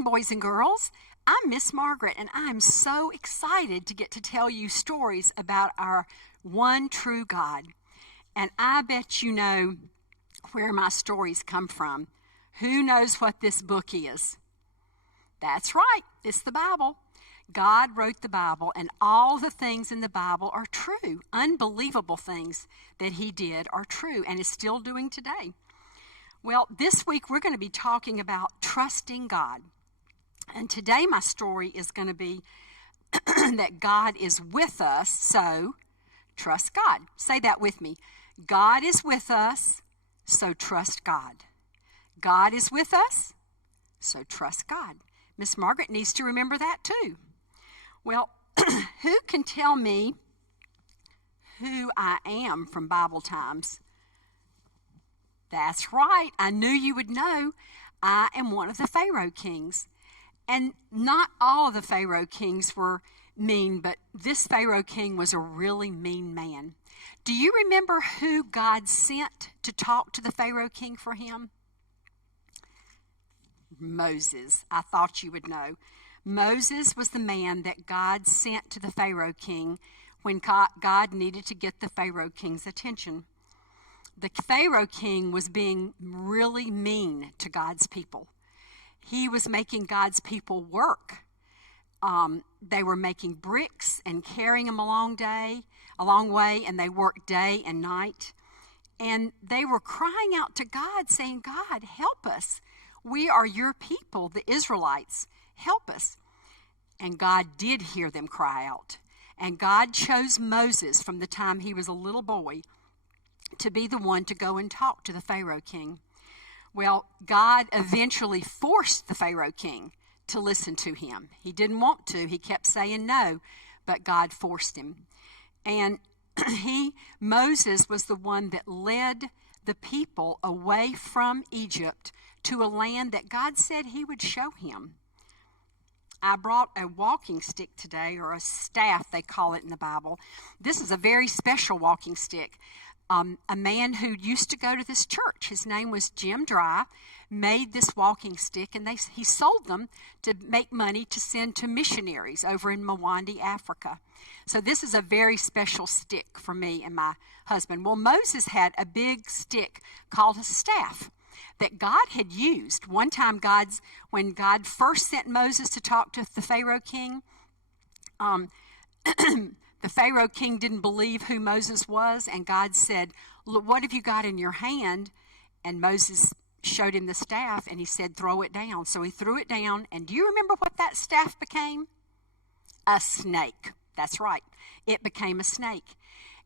morning, boys and girls. I'm Miss Margaret, and I'm so excited to get to tell you stories about our one true God. And I bet you know where my stories come from. Who knows what this book is? That's right, it's the Bible. God wrote the Bible, and all the things in the Bible are true. Unbelievable things that he did are true and is still doing today. Well, this week we're going to be talking about trusting God. And today my story is going to be that God is with us, so trust God. Say that with me. God is with us, so trust God. God is with us, so trust God. Miss Margaret needs to remember that too. Well, who can tell me who I am from Bible times? That's right. I knew you would know. I am one of the Pharaoh kings. And not all of the Pharaoh kings were mean, but this Pharaoh king was a really mean man. Do you remember who God sent to talk to the Pharaoh king for him? Moses. I thought you would know. Moses was the man that God sent to the Pharaoh king when God needed to get the Pharaoh king's attention. The Pharaoh king was being really mean to God's people. He was making God's people work. They were making bricks and carrying them a long way, and they worked day and night. And they were crying out to God, saying, God, help us. We are your people, the Israelites. Help us. And God did hear them cry out. And God chose Moses from the time he was a little boy to be the one to go and talk to the Pharaoh king. Well, God eventually forced the Pharaoh king to listen to him. He didn't want to. He kept saying no, but God forced him. And Moses was the one that led the people away from Egypt to a land that God said he would show him. I brought a walking stick today, or a staff they call it in the Bible. This is a very special walking stick. A man who used to go to this church, his name was Jim Dry, made this walking stick, and he sold them to make money to send to missionaries over in Mwandi, Africa. So this is a very special stick for me and my husband. Well, Moses had a big stick called a staff that God had used. One time when God first sent Moses to talk to the Pharaoh king, the Pharaoh king didn't believe who Moses was, and God said, look, what have you got in your hand? And Moses showed him the staff, and he said, throw it down. So he threw it down, and do you remember what that staff became? A snake. That's right. It became a snake.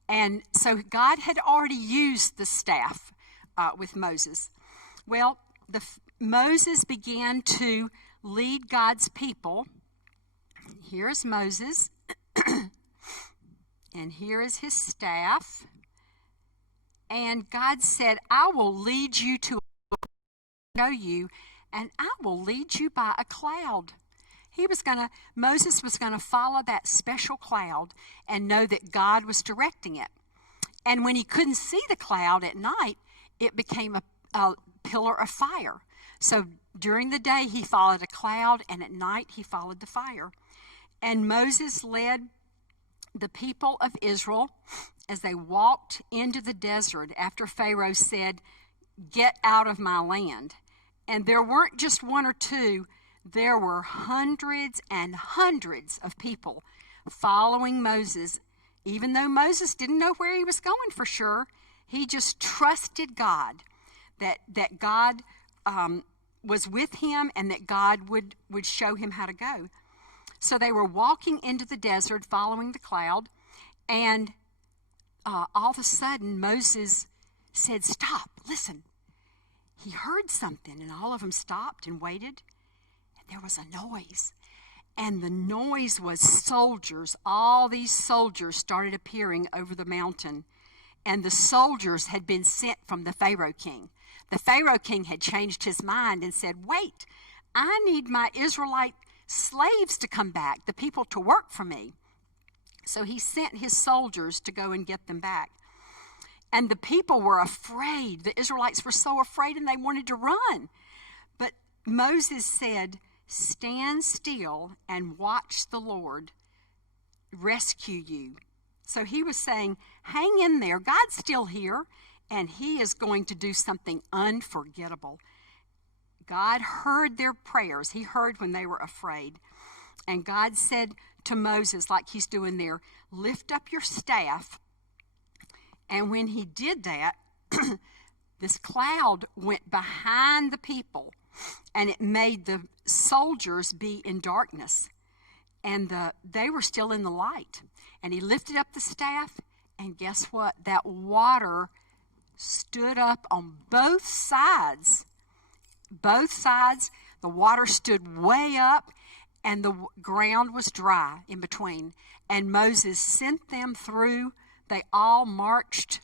And so God had already used the staff with Moses. Well, Moses began to lead God's people. Here's Moses. And here is his staff. And God said, I will lead you to know you, and I will lead you by a cloud. Moses was going to follow that special cloud and know that God was directing it. And when he couldn't see the cloud at night, it became a pillar of fire. So during the day, he followed a cloud, and at night, he followed the fire. And Moses led the people of Israel as they walked into the desert after Pharaoh said, get out of my land. And there weren't just one or two, there were hundreds and hundreds of people following Moses. Even though Moses didn't know where he was going for sure, he just trusted God, that God was with him and that God would show him how to go. So they were walking into the desert following the cloud, and all of a sudden Moses said, stop, listen. He heard something, and all of them stopped and waited, and there was a noise. And the noise was soldiers. All these soldiers started appearing over the mountain, and the soldiers had been sent from the Pharaoh king. The Pharaoh king had changed his mind and said, wait, I need my Israelite slaves to come back, the people to work for me. So he sent his soldiers to go and get them back. And the people were afraid. The Israelites were so afraid, and they wanted to run. But Moses said, stand still and watch the Lord rescue you. So he was saying, hang in there. God's still here, and he is going to do something unforgettable. God heard their prayers. He heard when they were afraid. And God said to Moses, like he's doing there, lift up your staff. And when he did that, this cloud went behind the people, and it made the soldiers be in darkness. And they were still in the light. And he lifted up the staff, and guess what? That water stood up on both sides. Both sides, the water stood way up, and the ground was dry in between. And Moses sent them through. They all marched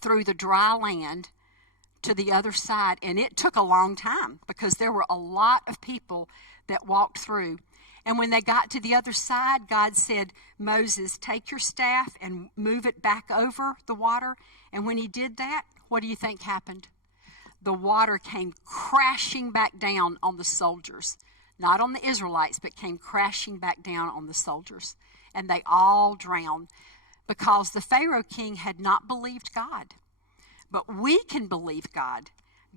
through the dry land to the other side. And it took a long time because there were a lot of people that walked through. And when they got to the other side, God said, Moses, take your staff and move it back over the water. And when he did that, what do you think happened? The water came crashing back down on the soldiers. Not on the Israelites, but came crashing back down on the soldiers. And they all drowned because the Pharaoh king had not believed God. But we can believe God.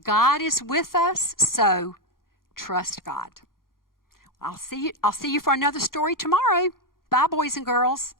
God is with us, so trust God. I'll see you for another story tomorrow. Bye, boys and girls.